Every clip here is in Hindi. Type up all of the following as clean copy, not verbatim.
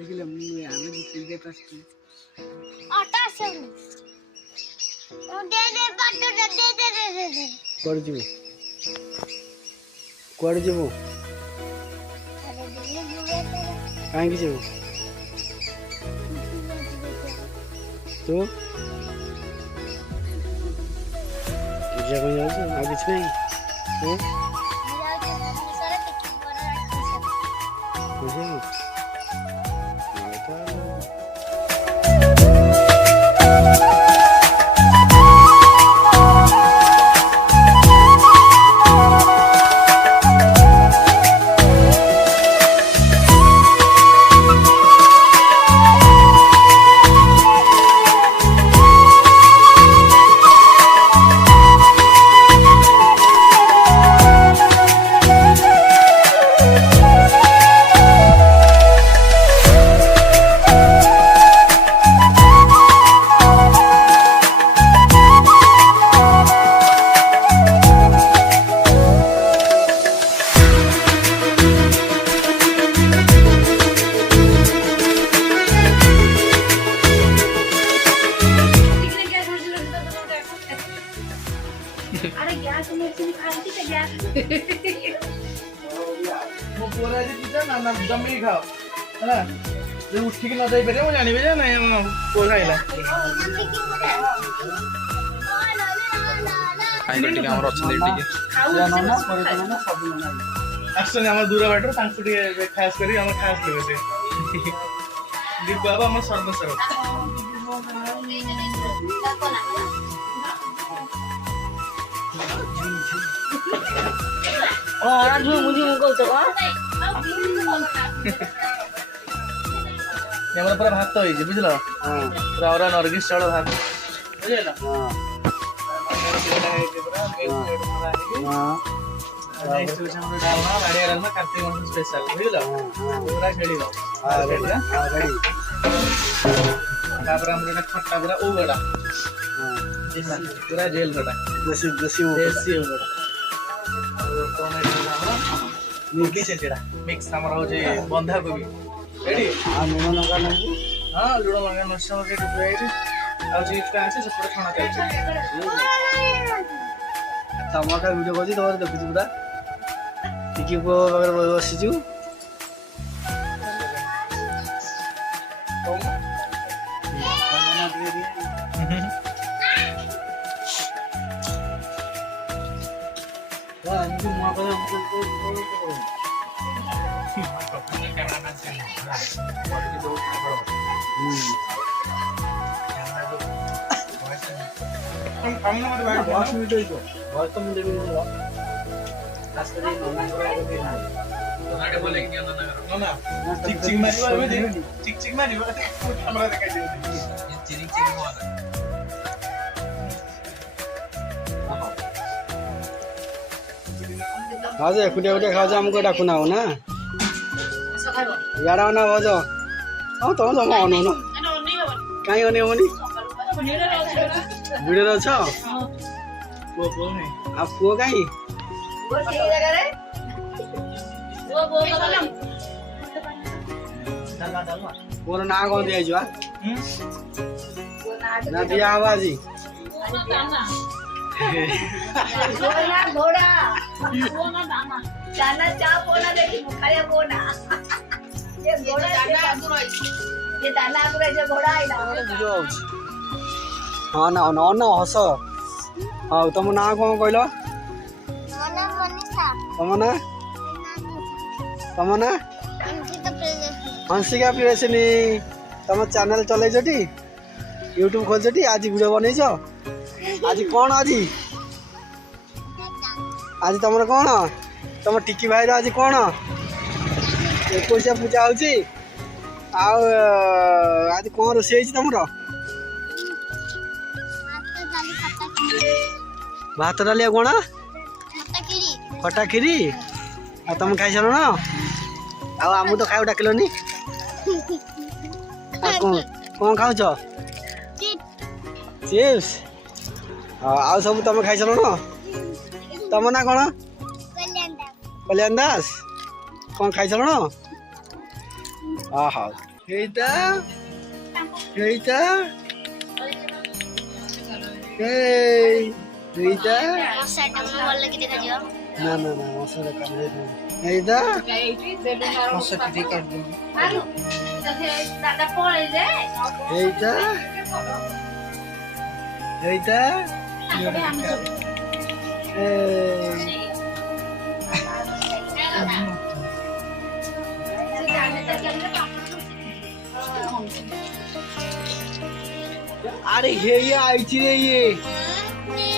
ଦେଖିଲେ ମୁଁ ଆମେ ଜିତିଲେ ଫାଷ୍ଟ ଅଟା ସେଉ ଦେ ପାଟ ଦେ କୁଆଡ଼େ ଯିବୁ କୁଆଡ଼େ ଯିବୁ କାହିଁକି ଯିବୁ ତୁ ପୂଜା ପାଇଁ ଯାଉଛୁ ଆଉ କିଛି ନାହିଁ ବୁଝିଲୁ ଆଉ ତାହେଲେ अरे गैस मेडिसिन खाती तो गैस मो पूरा जी पिता ना ना जमी खाओ है जे उठी के न जाई पारे मु जानिबे जे नै को खाइला खाइ बेटी हमर अछन बेटी या नना परे तो नना सब नना अक्सर हमर दूर बाटर तांकु टी खास करी हम खास लेबे से दी बाबा हमर सर्वसर्व आज मुझे कहतो का हमर पूरा भात होई जे बुझलो हां पूरा और नरगिस चावल भात बुझला हां हां नेक्स्ट वीक हम डालना गाड़ी डालना कार्तिक मास स्पेशल बुझलो पूरा खेलिलो हां रेडी तापर हम खट्टा पूरा ओ गडा हां पूरा जेल गडा देसी देसी ओ गडा मिक्स सेटा मिक्स हमर हो जे बंधा कोबी रेडी आ मेहमान का नहीं हां लुडो मंगा नष्ट के दुआई आ जीत का আছে সেপরে খানা চাইছে टमाटर वीडियो करছি তোমার দেখুছি পুরা টিকি পো পাখରେ বসিଛୁ हम ना मत बैठ बहुत मिनट हो बहुत तो मुझे भी नहीं खास करके नाटे बोले कि ना ना चिक चिक मारिबा एबे चिक चिक मारिबा हमरा देखाइ दियो चिक चिक बोला आज एकुटिया एकुटिया खाओ हमको डाकुना हो ना याडा ना भज औ त जमा अनु न काई अने होनी भिडियो छ वो नहीं आ पुओ काई वो ठीक जगह रे वो कलम डालना मोर ना कोन दिया जुआ वो ना दिया आवाजी ना घोड़ा वो ना दाना चा पोना देखी मुखाया पोना ये घोड़ा ये दाना आगुरा जो घोड़ा आइला भिडियो आउछ हां ना ना ना हस हां तुम ना कोन कहलो मना मनीषा तुम ना अंकिता प्रियदर्शनी हंसिका प्रियदर्शनी तुम चैनल चलैछटी यूट्यूब खोलछटी आज वीडियो बनैछ आज कौन आज तुम कौन तुम टिकी भाई आज कौन 21 पूजा होची आज कौन रोषे तुम भात डाली कौन खटा खीरी आ तुम खाई सार ना आमु तो खाऊ डाकिलनी कौन खाऊ चिप्स आ सब तुम खाई सार ना तुम ना कौन कल्याण दास कौन खाई सार ना हाँ हाँ এইটা এইটা এইটা ମଶାଟା ମୁଁ ଭଲ ଲାଗି ଦେଖାଯିବ। ନା ନା ନା ମଶାଟା କାମୁଡି এইটা ମଶା ଟିକେ କାଟିଦେବି। ଦାଦା ପଳେଇଲେ এইটা এইটা আরে হে আইছি রে ইয়ে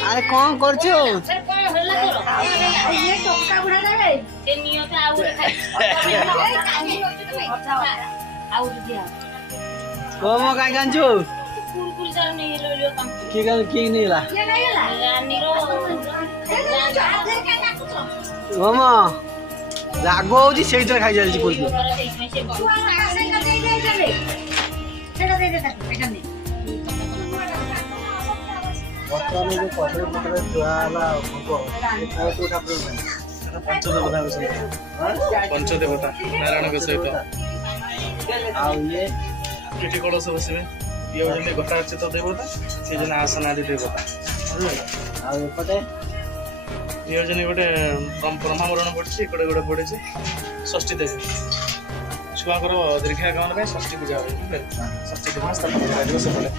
আরে কଣ করছো ଇଏ ଟଙ୍କା ବୁଢା ଦେବେ ସେ ନିୟତେ ଆଉ ଗୋଟେ ଆଉ ଦିଆ କମ କାଇଁ କାଞ୍ଚୁ କୁରକୁରି ତାର ନେଇ लो तम কি নিলা କିଏ ନେଇଗଲା ରାନୀର কম রাগ হଉଛି ସେଇଥିରେ ଖାଇ ଚାଲିଛି କୁଲକୁଲ ଛୁଆ ସେଇଟା ଦେଇ ଦେଇଛନ୍ତି ସେଟା ଦେଇ ଦେ ତାକୁ ଏଟା ନେ ବର୍ତ୍ତମାନ ଯୋଉ କଦଳୀ ପତ୍ରରେ ଧୁଆ ହେଲା ଭୋଗ ଆଉ କୋଉ ଠାକୁର ପଞ୍ଚଦେବତା ପଞ୍ଚଦେବତା ନାରାୟଣଙ୍କ ସହିତ ଆଉ ଇଏ ଏଠି କଳସ ବସିବେ। ଇଏ ହଉଛନ୍ତି ଘଟାର୍ଚିତ ଦେବତା, ସେ ଜଣେ ଆସନାଦି ଦେବତା। ଆଉ ଏପଟେ ଇଏ ହଉଛନ୍ତି ଗୋଟେ ବ୍ରହ୍ମାମରଣ ପଡ଼ିଛି, ଏପଟେ ଗୋଟେ ପଡ଼ିଛି ଷଷ୍ଠୀ ଦେବୀ। ଛୁଆଙ୍କର ଦୀର୍ଘାଗମନ ପାଇଁ ଷଷ୍ଠୀ ପୂଜା ହୁଏ, ବୁଝିପାରିଲେ? ଷଷ୍ଠୀ ଦିନ ସ୍ଥାପନ କରାଯିବ ସେପଟେ।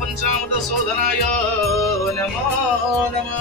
पञ्चामृत शोधनाय नमो नमः।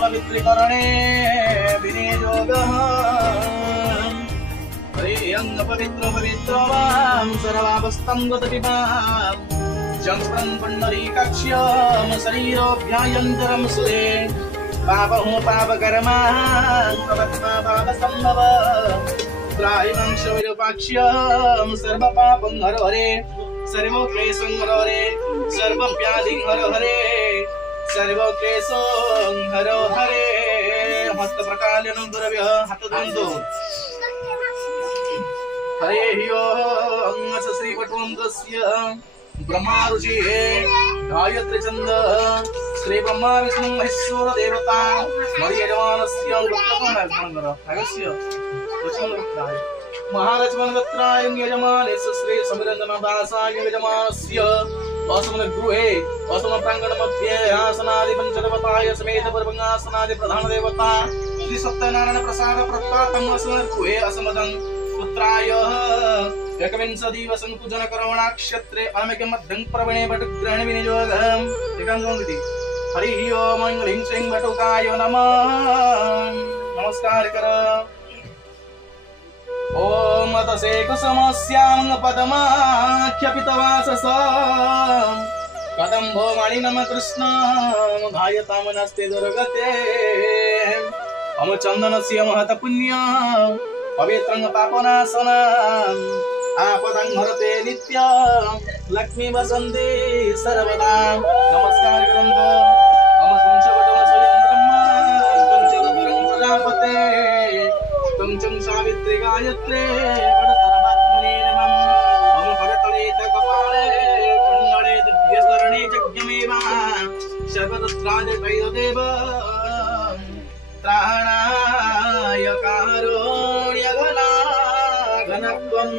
पवित्रीकरणे विनियोगः हरियंग पवित्र पवित्रवां सर्वावस्थं गतपिबां जंस्तं पुण्डरीकाक्ष्यं शरीरोऽभ्यायन्तरं सुरे पापहो पापकर्मा प्रवत्मा पापसम्भव त्रायिवंश विरूपाक्ष्यं सर्वपापं हर हरे सर्वक्लेशं हर हरे सर्वव्याधिं हर हरे सर्वक्लेशो हर हरे। हस्त प्रकालन गुरव्यः हाथ धुन्तु। हरे ओं श्री वटुन्द्रस्य ब्रह्मा ऋषिः गायत्री छन्द श्री ब्रह्मा विष्णु महेश्वर देवता मर्यजमानस्य लुप्तकमग्नगर अगस्य वचनवक्त्राय महालक्ष्मणवक्त्राय यजमानस्य श्री समिरंजनदासाय यजमानस्य असमन गृहे असम प्रांगण मध्ये आसनादि पंचदेवताय समेत परमंगासनादि प्रधान देवता श्री सत्यनारायण प्रसाद प्रत्यातम असमन गृहे असमदं पुत्राय एकविंशति दिवसं पूजन कर्मणा क्षेत्रे अनमेक मध्यं प्रवणे भट ग्रहण विनियोगं एकांगोंगति हरि ओम ह्रीं श्रीं भटुकाय नमः नमस्कार कर ओम तसे कुसुमस्यां पदमाख्यपितवासस कदम्भो माणिनम कृष्ण घायतामनस्ते दुर्गते अम चन्दनस्य महत पुण्य पवित्रं पापनाशनं आपदं हरते नित्य लक्ष्मी वसन्ति सर्वदा नमस्कार करन्तो अम पंचवटं स्वयं ब्रह्मा पंचरुद्रं प्रजापते पंचम सावित्री गायत्रे वरसर्वात्मने नमः ओम करतले कपाले रुद्राय तैदेव त्राणाय कारुण्यघनाघनत्वं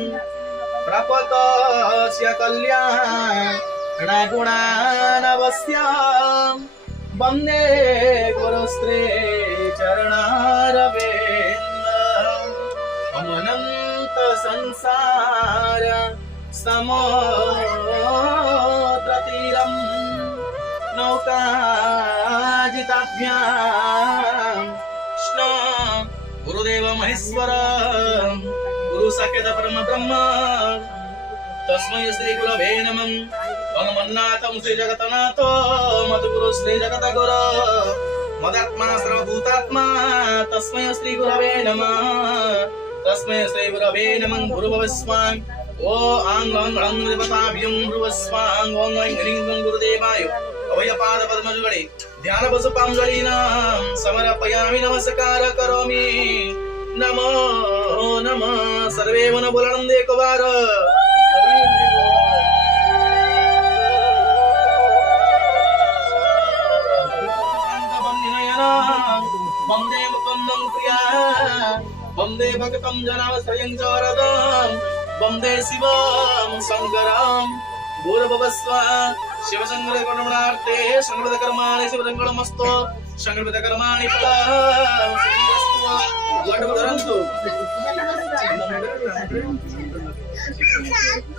प्रपतस्य कल्याणगुणानवस्याम् वन्दे गुरुश्री चरणारविन्दम् अमनन्त संसार समुद्रतीरम् नौकाजिताभ्यां कृष्ण गुरुदेव महेश्वर गुरु साक्षात् परम ब्रह्म तस्मै श्री गुरवे नमः भगवन्नाथं श्री जगन्नाथ मधुगुरु श्री जगद्गुरु मदात्मा सर्वभूतात्मा तस्मै श्री गुरवे नमः तस्मै श्री गुरवे नमः गुरुभवस्वां ओ आंग आंग देवताभ्यं गुरुवस्वां ओं ऐं ह्रीं गं गुरुदेवाय अभयपाद पद्मजुगणे ध्यान पुष्पाञ्जलिनां समर्पयामि नमस्कार करोमि नमो नमः सर्वे मन बोलनं एकवार वन्दे मुकुन्दं प्रिया वन्दे भक्तं जनाश्रयं च वरदं वन्दे शिवं शङ्करं गुरुभवस्वा शिवशङ्कर कर्मणार्थे संकृतकर्माणि शिवशङ्करमस्तु संकृतकर्माणि फलस्तु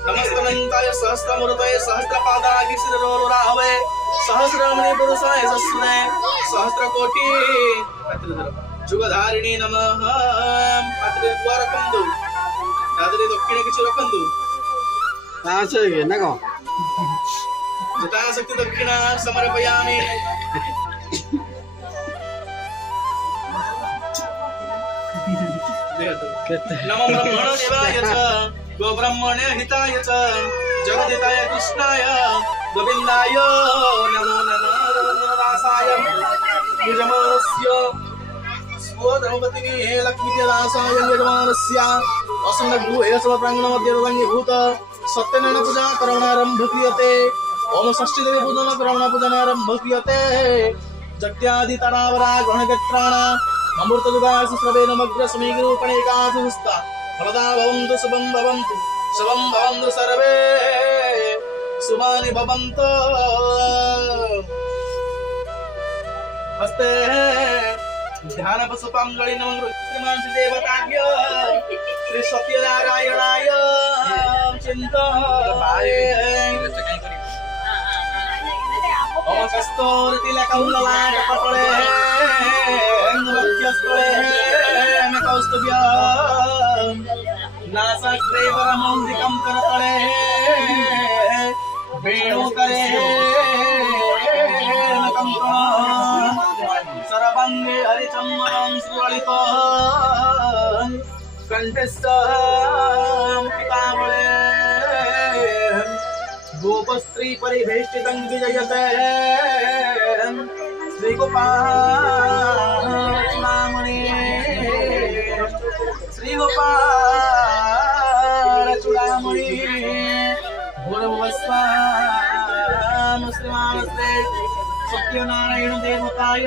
नमस्तमन्ताय सहस्रमूर्तये सहस्रपादाय श्रीरोराहवे सहस्रमणि पुरुषाय सस्ते सहस्रकोटि जुगधारिणी नमः पात्रे दुआ रखंदु तादरे दक्षिण किछ रखंदु से ना कौन जता शक्ति दक्षिणा समर्पयामि नमो ब्रह्मण देवाय च गो ब्रह्मण्य हिताय च जगदिताय कृष्णाय गोविन्दाय नमो नमः रासाय निजमानस्य स्वधर्मपतिनी लक्ष्मी रासाय निजमानस्य असंगगृहे स्वप्राङ्गणमध्ये रङ्गीभूत सत्यनारायण पूजा करणारंभ क्रियते ओम षष्ठी देवी पूजन करण पूजनारंभ क्रियते जग्यादि तरावरा ग्रहणक्षेत्राणा अमृत जुगास श्रवे नमग्र समीरूपणे एकादशस्ता फलदा भवन्तु शुभं भवन्तु सर्वे शुभानि भवन्तु हस्ते ध्यान पुष्पाञ्जलि नमः श्रीमान श्री देवताभ्य श्री सत्यनारायणाय चिन्तयामि ओम कस्तूरितिलकं ललाटपटले नृत्यस्थले कौस्तुभ्यं नासाग्रे परमौलिकं करतले वेणुकरे सर्वाङ्गे हरिचम्मलं श्रीललितं कण्ठस्थं पितामहे गोपस्त्री परिवेष्टितं विजयते श्रीगोपालचूडामणि श्रीगोपालचूडामणि गुरुवस्वान् श्रीमानस्ते सत्यनारायण देवताय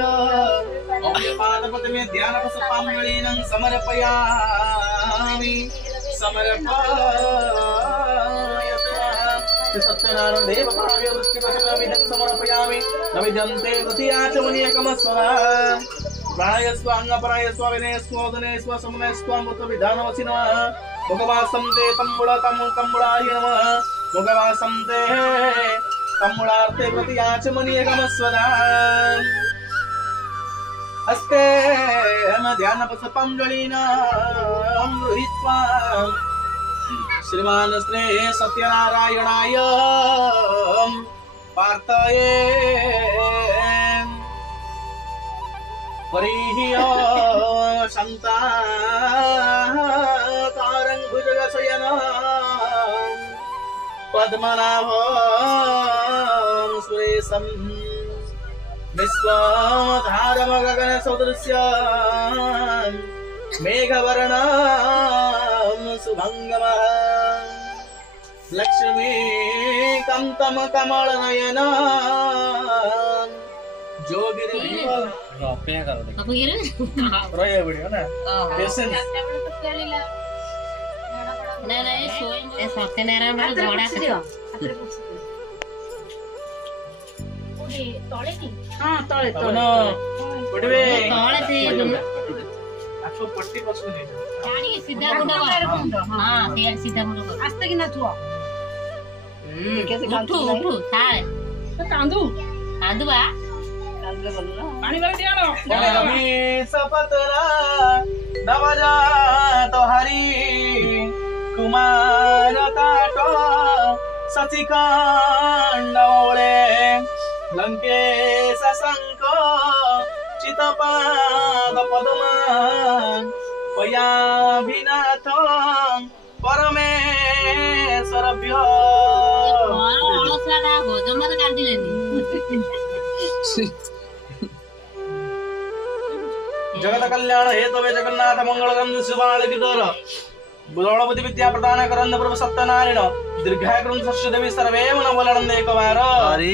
पादपद्मे ध्यान पुष्पाञ्जलिं समर्पयामि सत्यनारायण देवताय वृत्तिपशुविधं समर्पयामि नविद्यन्ते वृत्तियाचमनीयकमस्वरा प्राणायस्वाङ्गपराय स्वाविने स्वोदने स्वसमने स्वामृतविधानवसि नमः मुखवासं ते तम्बुळाय नमः मुखवासं ते तम्बुळार्थे वृत्तियाचमनीयकमस्वरा हस्ते ध्यानपुष्पाञ्जलिना गृहीत्वा श्रीमान श्री सत्यनारायणाय प्रार्थये हरिः शान्ताकारं भुजगशयनं पद्मनाभं सुरेशं विश्वधारं गगनसदृश्यं मेघवर्णं शुभङ्गमः लक्ष्मीकान्तं कमलनयनं ଯୋଗିରେ ଅପେକ୍ଷା କର ଦେଖ। ରହିବାକୁ ପଡିବ ନା ପେସେନ୍ସ। ଆପଣ ପଡ଼ିବେ ଆଠ ପଟି ପଛକୁ ନେଇଯାଅ। सपतरा दबजा तोहारी कुमार काट सचिकांडवळे लंकेश शंख चितपाद पद्मान पयाभिनाथ परमेश्वरभ्य जगत कल्याण हेतवे जगन्नाथ मंगल गंध शिवाल किदर बुद्धि विद्या प्रदान करन प्रभु सत्यनारायण दीर्घाय क्रम शस्य देवी सर्वे मन बोलनंद एक बार हरि